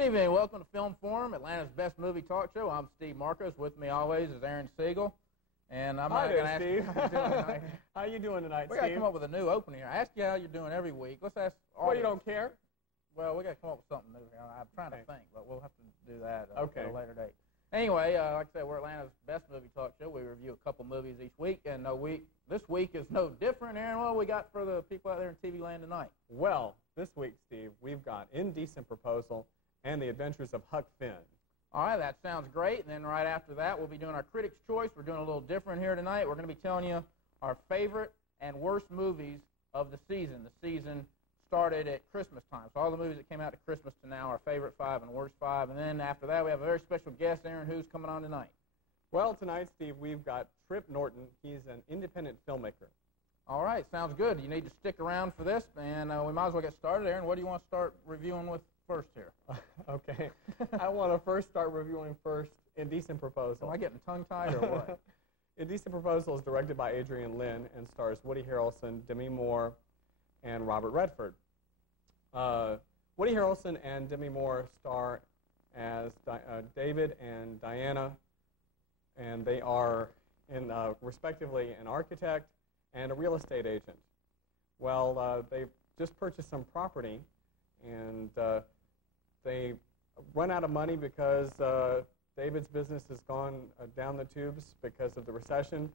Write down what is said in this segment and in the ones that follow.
Good evening. Welcome to Film Forum, Atlanta's best movie talk show. I'm Steve Markos. With me always is Aron Siegel. And I'm Hi not going to ask Steve. you how you're doing tonight. How you doing tonight, We Steve? got to come up with a new opening here. I ask you how you're doing every week. Let's ask Well, you don't care? Well, we got to come up with something new here. I'm trying to think, but we'll have to do that at a later date. Anyway, like I said, we're Atlanta's best movie talk show. We review a couple movies each week, and this week is no different. Aaron, what we got for the people out there in TV land tonight? Well, this week, Steve, we've got Indecent Proposal and The Adventures of Huck Finn. All right, that sounds great. And then right after that, we'll be doing our Critics' Choice. We're doing a little different here tonight. We're going to be telling you our favorite and worst movies of the season. The season started at Christmas time. So all the movies that came out at Christmas to now, our favorite 5 and worst 5. And then after that, we have a very special guest, Aaron, who's coming on tonight. Well, tonight, Steve, we've got Tripp Norton. He's an independent filmmaker. All right, sounds good. You need to stick around for this, and we might as well get started. Aaron, what do you want to start reviewing with first here? Okay. I want to first start reviewing Indecent Proposal. Am I getting tongue-tied or what? Indecent Proposal is directed by Adrian Lyne and stars Woody Harrelson, Demi Moore, and Robert Redford. Woody Harrelson and Demi Moore star as David and Diana, and they are respectively an architect and a real estate agent. Well, they've just purchased some property, and they run out of money because David's business has gone down the tubes because of the recession,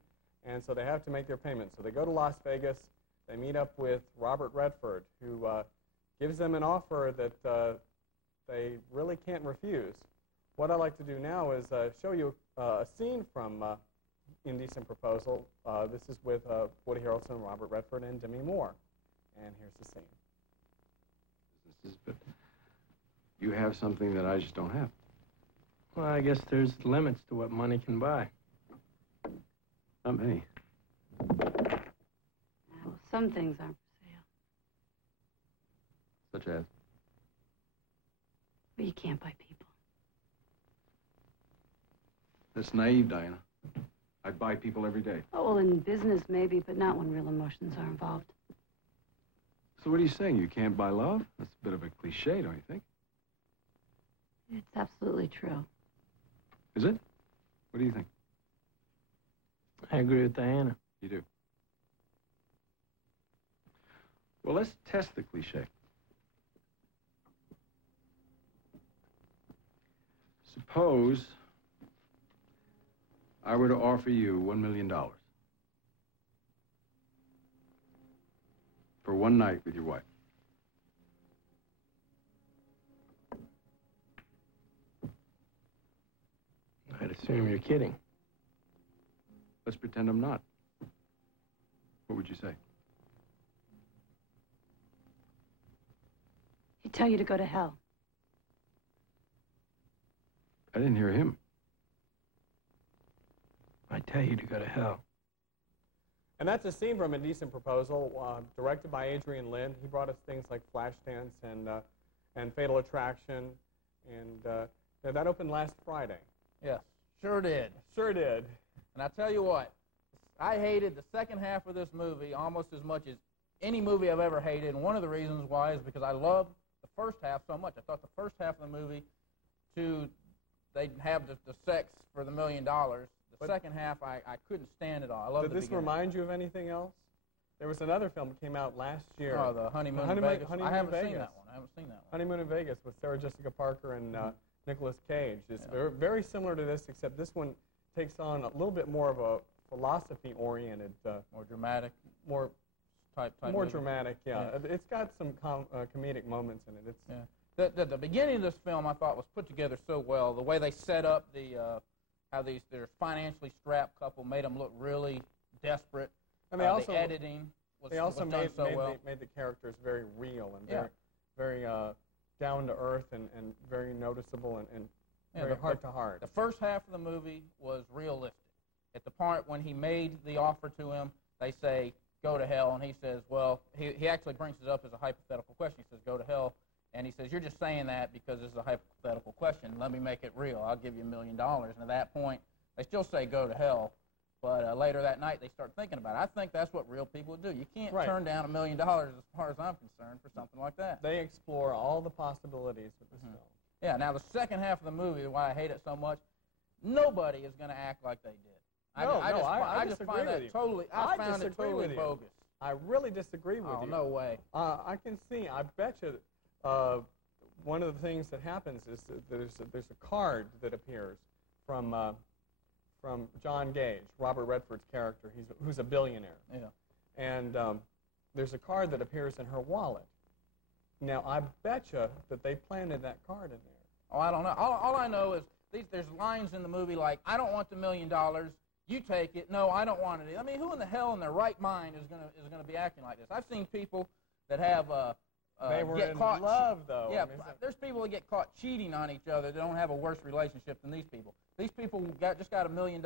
and so they have to make their payments. So they go to Las Vegas. They meet up with Robert Redford, who gives them an offer that they really can't refuse. What I'd like to do now is show you a scene from Indecent Proposal. This is with Woody Harrelson, Robert Redford, and Demi Moore. And here's the scene. But you have something that I just don't have. Well, I guess there's limits to what money can buy. Not many. Well, some things aren't for sale. Such as? Well, you can't buy people. That's naive, Diana. I buy people every day. Oh, well, in business maybe, but not when real emotions are involved. So what are you saying? You can't buy love? That's a bit of a cliche, don't you think? It's absolutely true. Is it? What do you think? I agree with Diana. You do? Well, let's test the cliche. Suppose I were to offer you $1 million for one night with your wife. I'd assume you're kidding. Let's pretend I'm not. What would you say? He'd tell you to go to hell. I didn't hear him. I tell you to go to hell. And that's a scene from Indecent Proposal, directed by Adrian Lyne. He brought us things like Flashdance and Fatal Attraction, and that opened last Friday. Yes, sure did. Sure did. And I tell you what, I hated the second half of this movie almost as much as any movie I've ever hated, and one of the reasons why is because I loved the first half so much. I thought the first half of the movie, they'd have the sex for the $1 million. The second half, I couldn't stand it all. I loved the beginning. Did this remind you of anything else? There was another film that came out last year. Oh, the Honeymoon in Vegas. I haven't seen that one. I haven't seen that one. Honeymoon in Vegas with Sarah Jessica Parker and Nicolas Cage. It's very similar to this, except this one takes on a little bit more of a philosophy-oriented, more dramatic, more movie. dramatic. Yeah, it's got some comedic moments in it. It's The beginning of this film I thought was put together so well. The way they set up how their financially strapped couple made them look really desperate. And they also the editing was made the characters very real and very down to earth and very noticeable and very heart to heart. The first half of the movie was realistic. At the part when he made the offer to him, they say, go to hell, and he says, well, he actually brings it up as a hypothetical question. He says, go to hell, and he says, you're just saying that because this is a hypothetical question. Let me make it real. I'll give you $1 million. And at that point, they still say go to hell, but later that night they start thinking about it. I think that's what real people do. You can't turn down $1 million as far as I'm concerned for something like that. They explore all the possibilities with this film. Yeah, now the second half of the movie, why I hate it so much, nobody is going to act like they did. I just find that totally, I found it totally bogus. I really disagree with you. Oh, no way. I can see, I bet you, one of the things that happens is that there's a card that appears from John Gage, Robert Redford's character, who's a billionaire. Yeah. And there's a card that appears in her wallet. Now, I bet you that they planted that card in there. Oh, I don't know. All I know is there's lines in the movie like, I don't want the $1 million. You take it. No, I don't want it. I mean, who in the hell in their right mind is gonna be acting like this? I've seen people that have they were get in caught love, though. Yeah, I mean, there's people that get caught cheating on each other that don't have a worse relationship than these people. These people just got $1 million.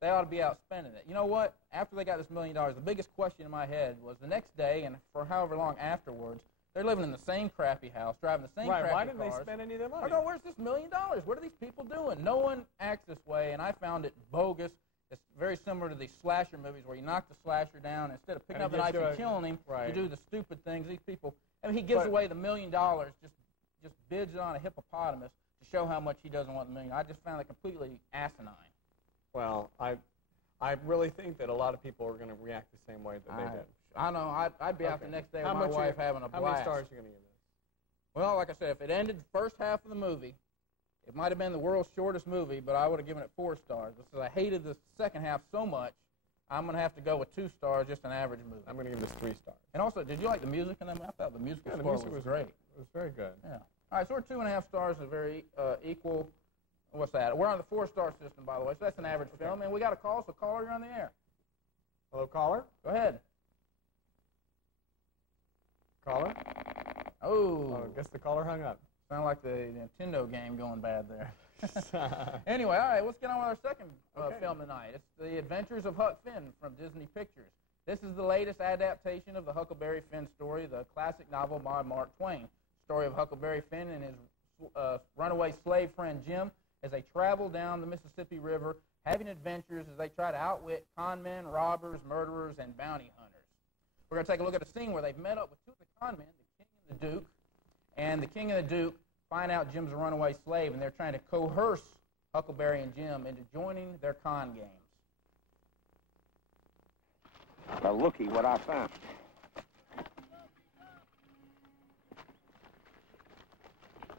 They ought to be out spending it. You know what? After they got this $1 million, the biggest question in my head was the next day and for however long afterwards, they're living in the same crappy house, driving the same crappy cars. Why didn't they spend any of their money? I go, where's this $1 million? What are these people doing? No one acts this way, and I found it bogus. It's very similar to these slasher movies where you knock the slasher down. Instead of picking up the knife and killing him, you do the stupid things. These people, I mean, he gives away the $1 million, just bids it on a hippopotamus to show how much he doesn't want the $1 million. I just found it completely asinine. Well, I really think that a lot of people are going to react the same way that they did. I know. I'd be out the next day with my wife having a blast. How many stars are you going to give this? Well, like I said, if it ended the first half of the movie, it might have been the world's shortest movie, but I would have given it 4 stars. Because I hated the second half so much, I'm going to have to go with 2 stars, just an average movie. I'm going to give this 3 stars. And also, did you like the music in them? I thought the musical score was great. It was very good. Yeah. All right, so we're 2.5 stars is very equal. What's that? We're on the 4-star system, by the way, so that's an average film. And we got a call, so caller, you're on the air. Hello, caller? Go ahead. Caller? Oh. I guess the caller hung up. Sound like the Nintendo game going bad there. Anyway, all right, let's get on with our second film tonight. It's The Adventures of Huck Finn from Disney Pictures. This is the latest adaptation of the Huckleberry Finn story, the classic novel by Mark Twain. Story of Huckleberry Finn and his runaway slave friend Jim as they travel down the Mississippi River, having adventures as they try to outwit con men, robbers, murderers, and bounty hunters. We're going to take a look at a scene where they've met up with 2 of the con men, the King and the Duke, and the King and the Duke find out Jim's a runaway slave, and they're trying to coerce Huckleberry and Jim into joining their con games. Well, looky what I found.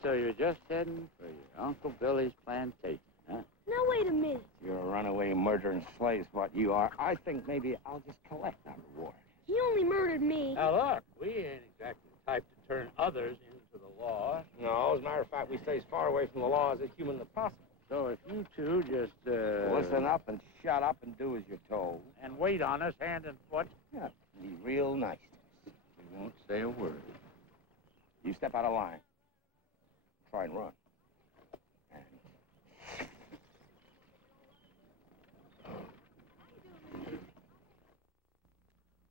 So you're just heading for your Uncle Billy's plantation, huh? Now, wait a minute. You're a runaway murdering slave's what you are. I think maybe I'll just collect our reward. He only murdered me. Now, look, we ain't exactly the type to turn others into the law. No, as a matter of fact, we stay as far away from the law as humanly possible. So if you two just, listen up and shut up and do as you're told. And wait on us hand and foot. Yeah, be real nice to us. We won't say a word. You step out of line. Try and run.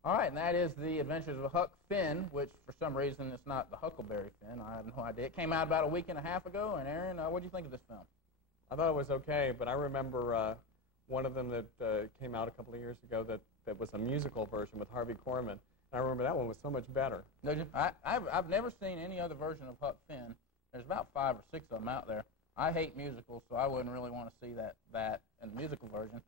All right, and that is The Adventures of Huck Finn, which for some reason it's not the Huckleberry Finn. I have no idea. It came out about a week and a half ago. And Aaron, what did you think of this film? I thought it was okay, but I remember one of them that came out a couple of years ago that was a musical version with Harvey Korman. And I remember that one was so much better. I've never seen any other version of Huck Finn. There's about 5 or 6 of them out there. I hate musicals, so I wouldn't really want to see that in the musical version.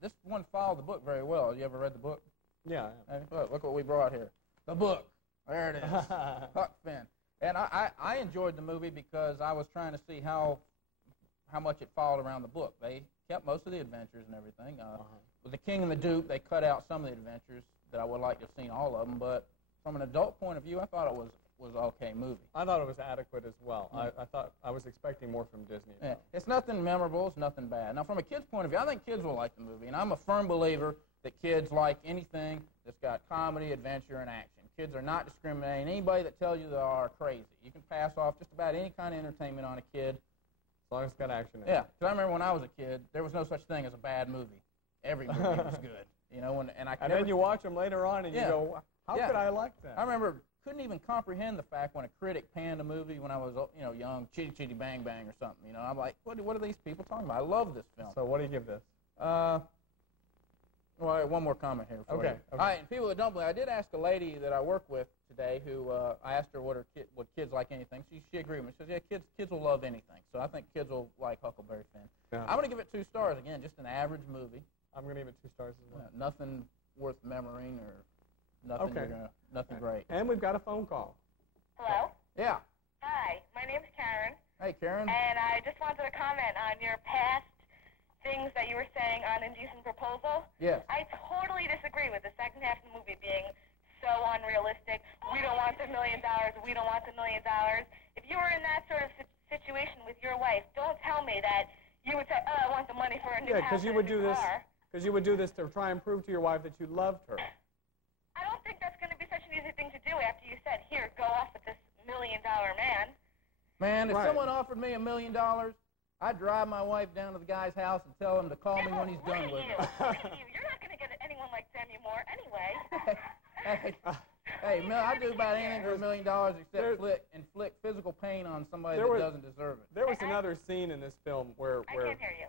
This one followed the book very well. You ever read the book? Yeah. Hey, look what we brought here. The book. There it is. Huck Finn. And I enjoyed the movie because I was trying to see how much it followed around the book. They kept most of the adventures and everything. With the King and the Duke, they cut out some of the adventures that I would like to have seen all of them. But from an adult point of view, I thought it was an okay movie. I thought it was adequate as well. I thought I was expecting more from Disney. Yeah. It's nothing memorable. It's nothing bad. Now, from a kid's point of view, I think kids will like the movie. And I'm a firm believer that kids like anything that's got comedy, adventure, and action. Kids are not discriminating. Anybody that tells you they are crazy. You can pass off just about any kind of entertainment on a kid. As long as it's got action in it. Yeah, because I remember when I was a kid, there was no such thing as a bad movie. Every movie was good. You know, and then you watch them later on and you go, how could I like that? I remember couldn't even comprehend the fact when a critic panned a movie when I was young, Chitty Chitty Bang Bang or something. You know, I'm like, what are these people talking about? I love this film. So what do you give this? Well, Well, one more comment here. For Okay, you. okay. All right, and people that don't believe, I did ask a lady that I work with today who I asked her what kids like anything. She agreed with me. She says, yeah, kids will love anything. So I think kids will like Huckleberry Finn. Yeah. I'm going to give it 2 stars. Again, just an average movie. I'm going to give it 2 stars as well. Nothing worth memorying or nothing, Okay. Nothing great. And we've got a phone call. Hello? Yeah. Hi, my name's Karen, Hey, Karen. and I just wanted to comment on your past things that you were saying on Indecent Proposal. Yes. I totally disagree with the second half of the movie being so unrealistic. We don't want the $1 million. We don't want the $1 million. If you were in that sort of situation with your wife, don't tell me that you would say, oh, I want the money for a new house because you and would a new do this. car. Because you would do this to try and prove to your wife that you loved her. I don't think that's going to be such an easy thing to do after you said, here, go off with this $1 million man. Man, if Right. someone offered me $1 million, I'd drive my wife down to the guy's house and tell him to call me when he's done with it. Look at you. You're not going to get anyone like Demi Moore anyway. Hey, I do about anything for $1 million except inflict physical pain on somebody that doesn't deserve it. There was another scene in this film where I can't hear you.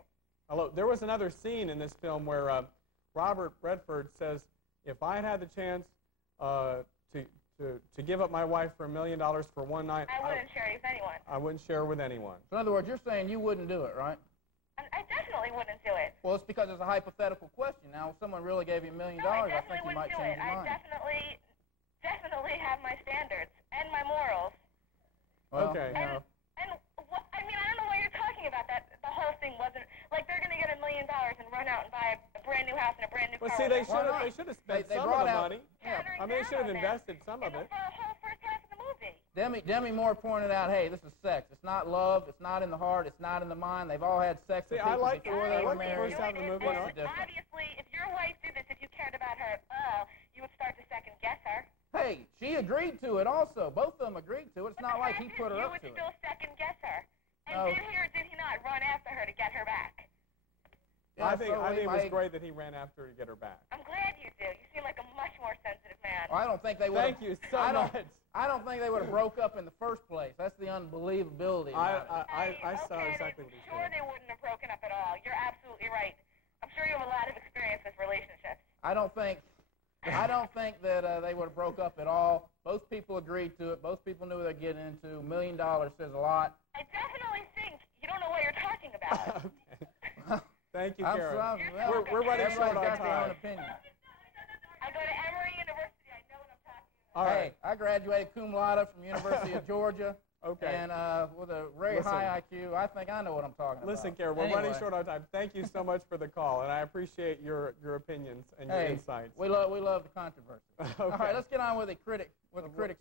hello. There was another scene in this film where Robert Redford says, "If I had the chance to give up my wife for $1 million for one night, I wouldn't share it with anyone. I wouldn't share with anyone." So in other words, you're saying you wouldn't do it, right? I definitely wouldn't do it. Well, it's because it's a hypothetical question. Now, if someone really gave you $1 million, No, I I think definitely you might wouldn't do change it. your mind. I definitely have my standards and my morals. Well, Okay. you know, And what, I mean, I don't know what you're talking about. That the whole thing wasn't like they're going to get $1 million and run out and buy a brand new house and a brand new Well, car. see, they Why not? should have spent They some brought of the out- money. yeah, I mean, they should have invested some of it. For the whole first half of the movie. Demi Moore pointed out, hey, this is sex. It's not love. It's not in the heart. It's not in the mind. They've all had sex See, with I people like before the they were first married. half of the movie. What's the difference? Obviously, if your wife did this, if you cared about her at all, you would start to second guess her. Hey, she agreed to it also. Both of them agreed to it. It's not like he put her up to You would it. still second guess her. And No. did he or did he not run after her to get her back? Yeah, I think so it was I- great that he ran after her to get her back. I'm glad you do. You seem like a much more sensitive man. I don't think they would. Thank you so much. I don't think they would have broke up in the first place. That's the unbelievability about it. I saw okay, exactly what he sure said. they wouldn't have broken up at all. You're absolutely right. I'm sure you have a lot of experience with relationships. I don't think that they would have broke up at all. Both people agreed to it. Both people knew what they're getting into. $1 million says a lot. I definitely think you don't know what you're talking about. Okay. Thank you, Karen. Well, We're running short everybody's on got their own time. opinion. I go to Emory University. I know what I'm talking about. All right. Hey, I graduated cum laude from University of Georgia. Okay. And with a very high IQ, I think I know what I'm talking Listen, about. Karen, we're Anyway, running short on time. Thank you so much for the call, and I appreciate your opinions and your Hey, insights. we love the controversy. Okay. All right, let's get on with the critic's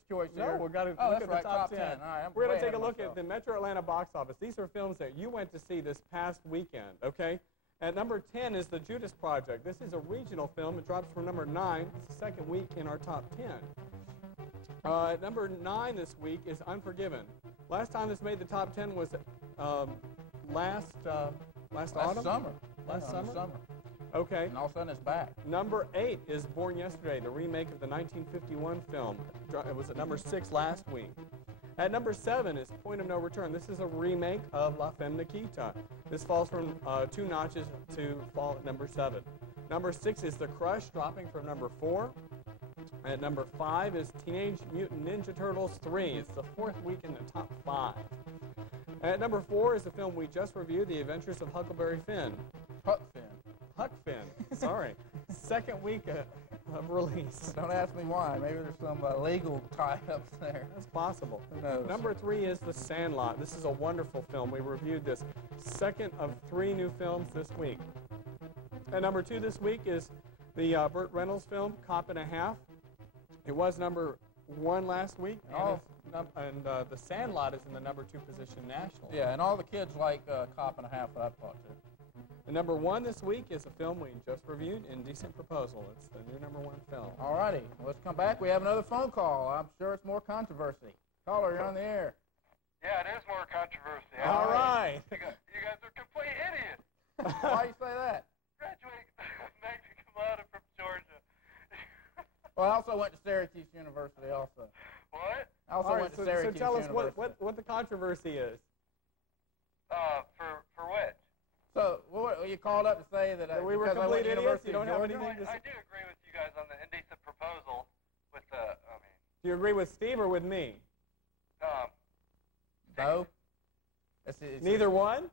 choice No, here. we've got to Oh, look that's at right, the top 10. All right, I'm We're going way to take a ahead of look myself. at the Metro Atlanta box office. These are films that you went to see this past weekend, okay? At number 10 is The Judas Project. This is a regional film. It drops from number 9. It's the second week in our top 10. At number 9 this week is Unforgiven. Last time this made the top 10 was last autumn? Summer. Last Yeah, summer? summer. Okay. And all of a sudden it's back. Number 8 is Born Yesterday, the remake of the 1951 film. It was at number 6 last week. At number 7 is Point of No Return. This is a remake of La Femme Nikita. This falls from 2 notches to fall at number 7. Number 6 is The Crush, dropping from number 4. At number 5 is Teenage Mutant Ninja Turtles 3. It's the 4th week in the top 5. At number 4 is the film we just reviewed, The Adventures of Huckleberry Finn. Huck Finn. Huck Finn, sorry. Second week of release. Don't ask me why. Maybe there's some legal tie-ups there. That's possible. Who knows? Number 3 is The Sandlot. This is a wonderful film. We reviewed this. Second of 3 new films this week. And number 2 this week is the Burt Reynolds film, Cop and a Half. It was number 1 last week, and The Sandlot is in the number 2 position nationally. Yeah, and all the kids like Cop and a Half that I've talked to. And number 1 this week is a film we just reviewed, Indecent Proposal. It's the new number 1 film. All righty, let's come back. We have another phone call. I'm sure it's more controversy. Caller, you're on the air. Yeah, it is more controversy. All right. You guys are complete idiots. Why do you say that? Graduated magna cum laude from Georgia. Well, I also went to Syracuse University also. What? I also All right, went to so Syracuse tell us University. what the controversy is. For which? So, well, you called up to say that we were because I went complete to idiots. University You don't of have Georgia? anything to say? I do agree with you guys on the indecent proposal with the, Do you agree with Steve or with me? No. Neither one?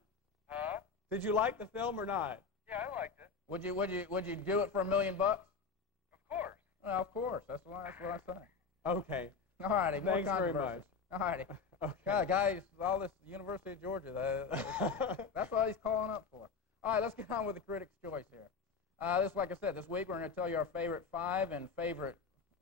huh? Did you like the film or not? Yeah, I liked it. Would you do it for $1 million? Of course. Well, of course. That's what I say. Okay. All righty. More Thanks very controversy. much. All righty. Okay. God, guys, all this University of Georgia, that's what he's calling up for. All right, let's get on with the Critics' Choice here. This, like I said, this week we're going to tell you our favorite 5 and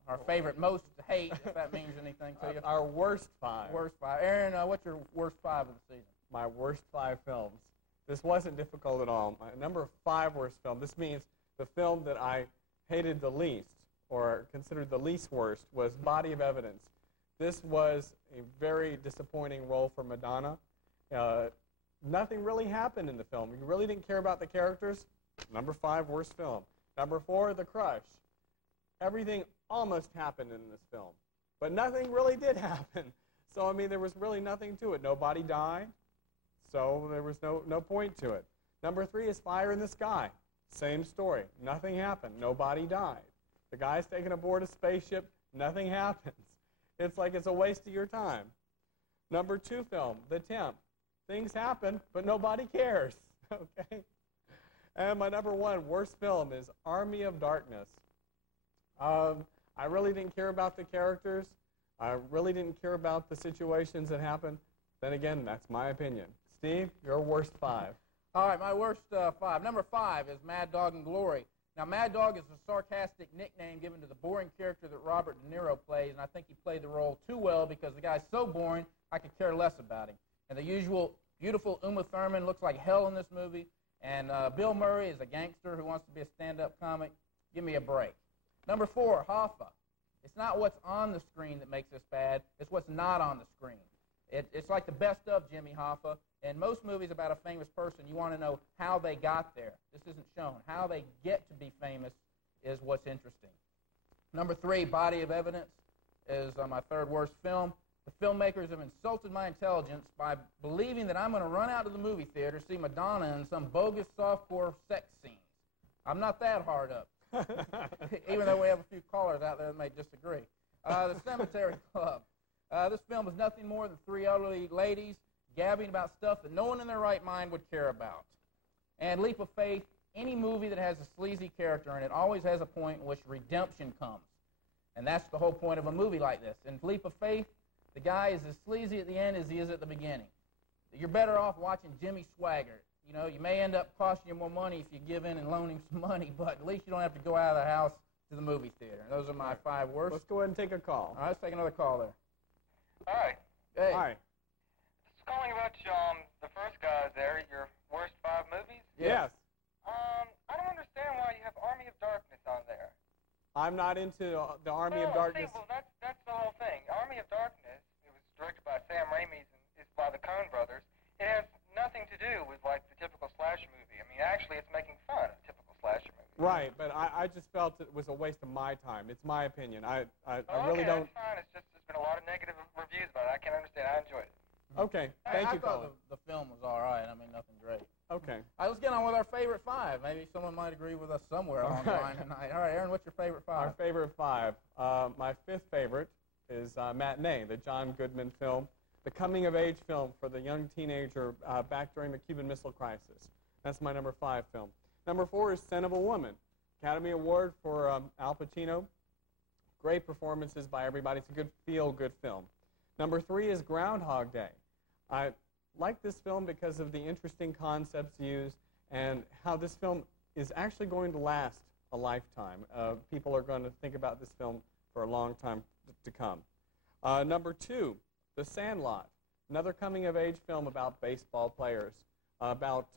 our favorite most hate, if that means anything to you. Our worst 5. Worst 5. Aaron, what's your worst 5 of the season? My worst 5 films. This wasn't difficult at all. My number 5 worst film. This means the film that I hated the least, or considered the least worst, was Body of Evidence. This was a very disappointing role for Madonna. Nothing really happened in the film. You really didn't care about the characters. Number 5 worst film. Number 4, The Crush. Everything almost happened in this film, but nothing really did happen. So, I mean, there was really nothing to it. Nobody died, so there was no point to it. Number 3 is Fire in the Sky. Same story. Nothing happened. Nobody died. The guy's taken aboard a spaceship. Nothing happens. It's like it's a waste of your time. Number 2 film, The Temp. Things happen, but nobody cares. Okay? And my number 1 worst film is Army of Darkness. I really didn't care about the characters. I really didn't care about the situations that happened. Then again, that's my opinion. Steve, your worst 5. All right, my worst 5. Number 5 is Mad Dog and Glory. Now, Mad Dog is a sarcastic nickname given to the boring character that Robert De Niro plays, and I think he played the role too well because the guy's so boring, I could care less about him. And the usual beautiful Uma Thurman looks like hell in this movie, and Bill Murray is a gangster who wants to be a stand-up comic. Give me a break. Number 4, Hoffa. It's not what's on the screen that makes this bad. It's what's not on the screen. It's like the best of Jimmy Hoffa. In most movies about a famous person, you want to know how they got there. This isn't shown. How they get to be famous is what's interesting. Number 3, Body of Evidence, is my 3rd worst film. The filmmakers have insulted my intelligence by believing that I'm going to run out to the movie theater, see Madonna in some bogus softcore sex scenes. I'm not that hard up. Even though we have a few callers out there that may disagree. The Cemetery Club. This film is nothing more than 3 elderly ladies gabbing about stuff that no one in their right mind would care about. And Leap of Faith, any movie that has a sleazy character in it always has a point in which redemption comes. And that's the whole point of a movie like this. In Leap of Faith, the guy is as sleazy at the end as he is at the beginning. You're better off watching Jimmy Swaggart. You know, you may end up costing you more money if you give in and loan him some money, but at least you don't have to go out of the house to the movie theater. And those are my 5 worst. Let's go ahead and take a call. All right, let's take another call there. Hi. Hey. Hi. Just calling about the first guys there, your worst 5 movies. Yes. I don't understand why you have Army of Darkness on there. I'm not into the Army of Darkness. See, well, that's the whole thing. Army of Darkness, it was directed by Sam Raimi and is by the Coen brothers. It has nothing to do with, like, the typical slasher movie. I mean, actually, it's making fun of typical slasher movies. Right, but I just felt it was a waste of my time. It's my opinion. I really don't. Okay, that's fine. It's just there's been a lot of negative reviews about it. I can understand. I enjoyed it. Okay, thank you, I thought Colin. the film was all right. I mean, nothing great. Okay. All right, let's get on with our favorite 5. Maybe someone might agree with us somewhere along the line tonight. All right, Aaron, what's your favorite 5? Our favorite 5. My 5th favorite is Matinee, the John Goodman film, the coming-of-age film for the young teenager back during the Cuban Missile Crisis. That's my number 5 film. Number 4 is Scent of a Woman, Academy Award for Al Pacino. Great performances by everybody. It's a good feel-good film. Number 3 is Groundhog Day. I like this film because of the interesting concepts used and how this film is actually going to last a lifetime. People are going to think about this film for a long time to come. Number 2, The Sandlot, another coming-of-age film about baseball players, about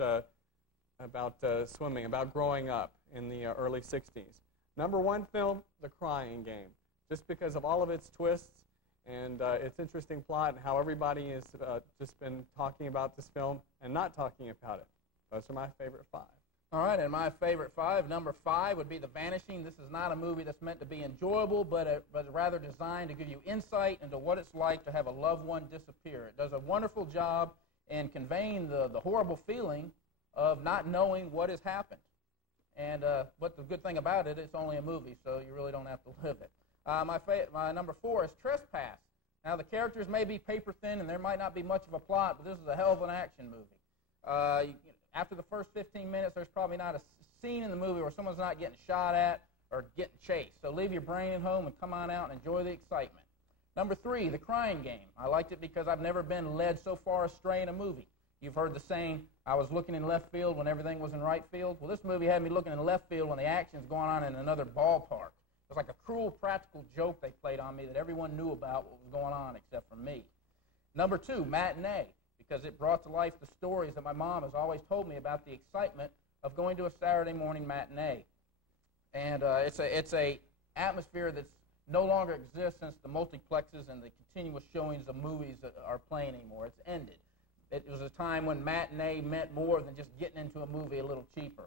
swimming, about growing up in the early 60s. Number 1 film, The Crying Game, just because of all of its twists and its interesting plot and how everybody has just been talking about this film and not talking about it. Those are my favorite 5. All right, and my favorite 5, number 5 would be The Vanishing. This is not a movie that's meant to be enjoyable, but rather designed to give you insight into what it's like to have a loved one disappear. It does a wonderful job in conveying the horrible feeling of not knowing what has happened. And but the good thing about it, it's only a movie, so you really don't have to live it. My number 4 is Trespass. Now, the characters may be paper thin, and there might not be much of a plot, but this is a hell of an action movie. After the first 15 minutes, there's probably not a scene in the movie where someone's not getting shot at or getting chased. So leave your brain at home and come on out and enjoy the excitement. Number 3, The Crying Game. I liked it because I've never been led so far astray in a movie. You've heard the saying, I was looking in left field when everything was in right field. Well, this movie had me looking in left field when the action's going on in another ballpark. It was like a cruel practical joke they played on me that everyone knew about what was going on except for me. Number 2, Matinee, because it brought to life the stories that my mom has always told me about the excitement of going to a Saturday morning matinee. And it's a atmosphere that's no longer exists since the multiplexes and the continuous showings of movies that are playing anymore. It's ended. It was a time when matinee meant more than just getting into a movie a little cheaper.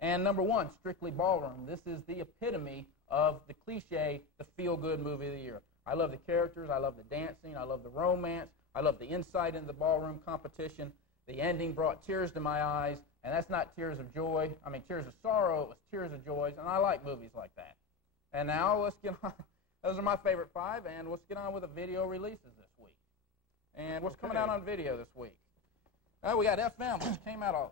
And number 1, Strictly Ballroom. This is the epitome of the cliche, the feel-good movie of the year. I love the characters, I love the dancing, I love the romance, I love the insight into the ballroom competition. The ending brought tears to my eyes, and that's not tears of joy. I mean, tears of sorrow, it was tears of joy, and I like movies like that. And now let's get on. Those are my favorite 5, and let's get on with the video releases this week. And what's coming out on video this week? We got FM, which came out a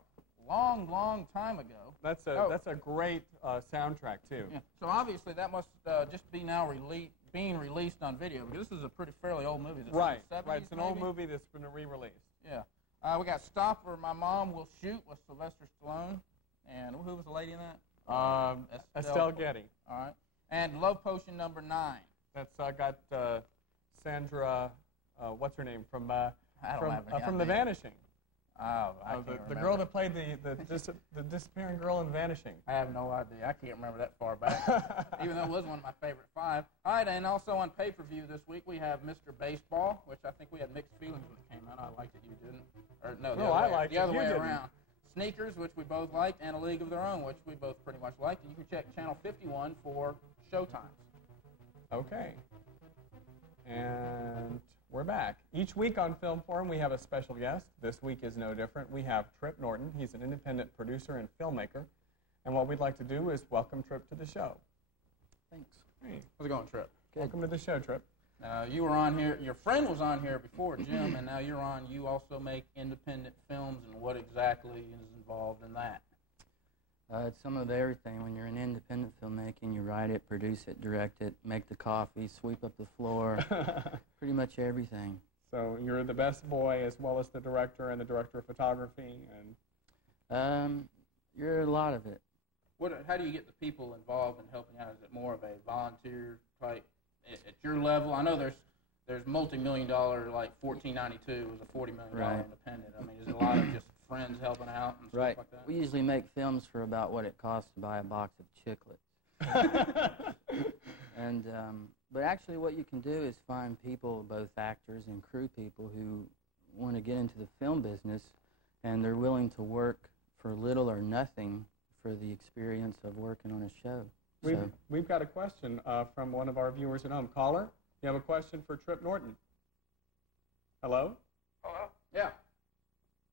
long, long time ago. That's a great soundtrack, too. Yeah. So obviously that must just be now being released on video, because this is a fairly old movie. Right, right. It's an old movie that's been re-released. Yeah. We got Stop or My Mom Will Shoot with Sylvester Stallone. And who was the lady in that? Estelle Getty. All right. And Love Potion number 9. That's got Sandra, what's her name, from The Vanishing. Oh, the girl that played the disappearing girl in Vanishing. I have no idea. I can't remember that far back, even though it was one of my favorite 5. All right, and also on pay-per-view this week we have Mr. Baseball, which I think we had mixed feelings when it came out. I liked it, you didn't. Or no, I liked it. The other You way didn't. around. Sneakers, which we both liked, and A League of Their Own, which we both pretty much liked. And you can check Channel 51 for showtimes. Okay. And we're back. Each week on Film Forum, we have a special guest. This week is no different. We have Tripp Norton. He's an independent producer and filmmaker. And what we'd like to do is welcome Tripp to the show. Thanks. Hey. How's it going, Tripp? Good. Welcome to the show, Tripp. You were on here. Your friend was on here before, Jim, and now you're on. You also make independent films, and what exactly is involved in that? It's some of everything. When you're an independent filmmaking, you write it, produce it, direct it, make the coffee, sweep up the floor, pretty much everything. So you're the best boy as well as the director and the director of photography, and you're a lot of it. How do you get the people involved in helping out? Is it more of a volunteer type at your level? I know there's multi-million-dollar, like 1492 was a $40 million independent. I mean, is it a lot of just friends helping out and stuff like that? We usually make films for about what it costs to buy a box of chiclets. And but actually what you can do is find people, both actors and crew people, who want to get into the film business, and they're willing to work for little or nothing for the experience of working on a show. We've got a question from one of our viewers at home. Caller, you have a question for Tripp Norton. Hello? Hello? Yeah.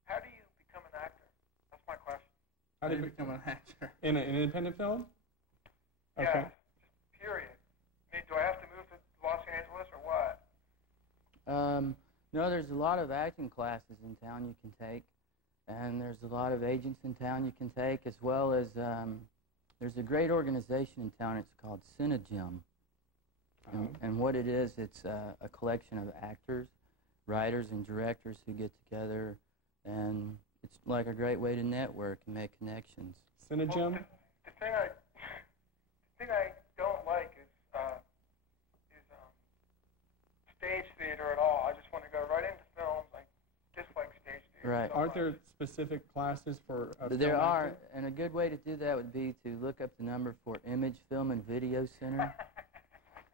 How do you become an actor? That's my question. How do you become an actor? In an independent film? Yeah, Okay. just period. I mean, do I have to move to Los Angeles or what? No, there's a lot of acting classes in town you can take, and there's a lot of agents in town you can take, as well as there's a great organization in town. It's called Cinegym. And what it is, it's a collection of actors, writers, and directors who get together, and it's like a great way to network and make connections. Cinegym? Well, the thing I don't like is stage theater at all. I just want to go right into films. I dislike stage theater. Right. So Aren't there specific classes for There film are, acting? and a good way to do that would be to look up the number for Image Film and Video Center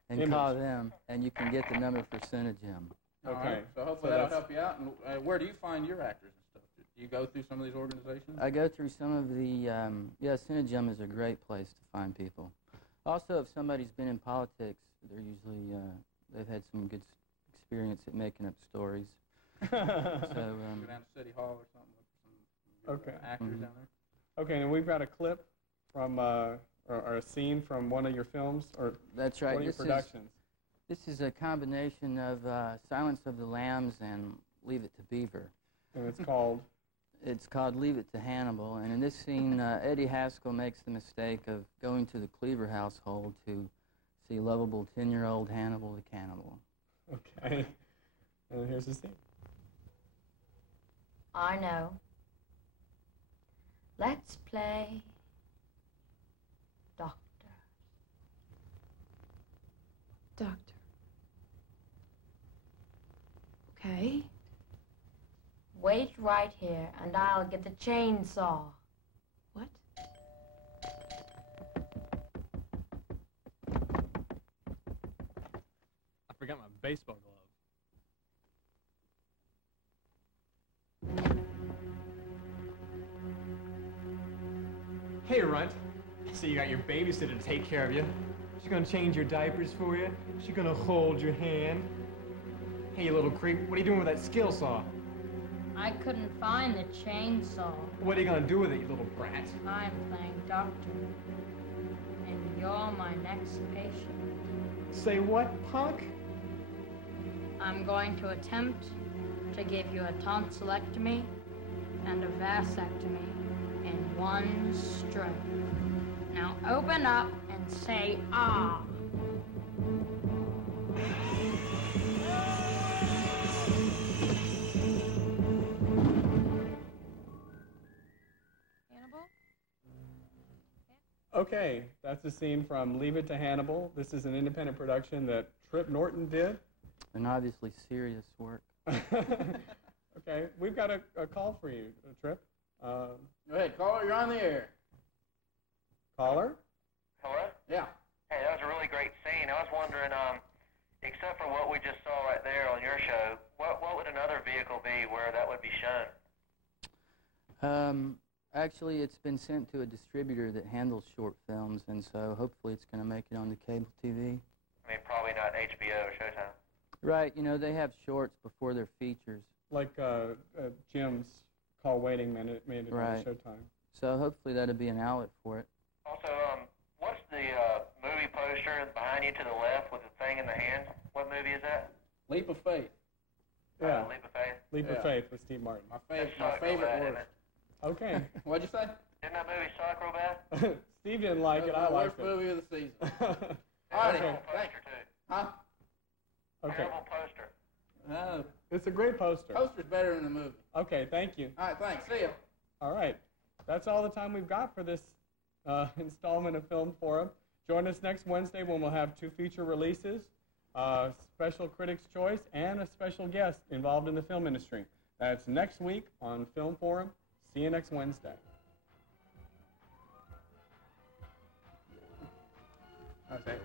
and call them, and you can get the number for Cinegym. Okay. Right. So hopefully that'll help you out. And where do you find your actors and stuff? Do you go through some of these organizations? I go through some of the, Cinegym is a great place to find people. Also, if somebody's been in politics, they're usually, they've had some good experience at making up stories. So, go down to City Hall or something, look for some Okay. actors down there. Okay, and we've got a clip from, or a scene from one of your films, or That's right. one of your productions. This is a combination of Silence of the Lambs and Leave It to Beaver. And it's called? It's called Leave It to Hannibal. And in this scene, Eddie Haskell makes the mistake of going to the Cleaver household to see lovable 10-year-old Hannibal the cannibal. Okay. And here's the scene. I know. Let's play doctor. Doctor. Okay. Wait right here, and I'll get the chainsaw. What? I forgot my baseball glove. Hey, Runt. So you got your babysitter to take care of you. She's gonna change your diapers for you. She's gonna hold your hand. Hey, you little creep, what are you doing with that skill saw? I couldn't find the chainsaw. What are you gonna do with it, you little brat? I'm playing doctor. And you're my next patient. Say what, punk? I'm going to attempt to give you a tonsillectomy and a vasectomy in one stroke. Now open up and say ah. Okay, that's a scene from Leave It to Hannibal. This is an independent production that Tripp Norton did. And obviously serious work. Okay, we've got a call for you, Tripp. Go ahead, caller, you're on the air. Caller? Hello? Yeah. Hey, that was a really great scene. I was wondering, except for what we just saw right there on your show, what would another vehicle be where that would be shown? Actually, it's been sent to a distributor that handles short films, and so hopefully it's going to make it on the cable TV. I mean, probably not HBO or Showtime. Right, you know, they have shorts before their features. Like Jim's Call Waiting made it on Right. Showtime. So hopefully that'll be an outlet for it. Also, what's the movie poster behind you to the left with the thing in the hand? What movie is that? Leap of Faith. Yeah. Leap of Faith? Leap of Faith with Steve Martin. My favorite word. Okay. What'd you say? Didn't that movie suck real bad? Steve didn't like it. I liked it. Worst movie of the season. All right. Terrible poster, too. Huh? Okay. Terrible poster. It's a great poster. Poster's better than the movie. Okay, thank you. All right, thanks. See ya. All right. That's all the time we've got for this installment of Film Forum. Join us next Wednesday when we'll have 2 feature releases, special Critics' Choice, and a special guest involved in the film industry. That's next week on Film Forum. See you next Wednesday. Okay.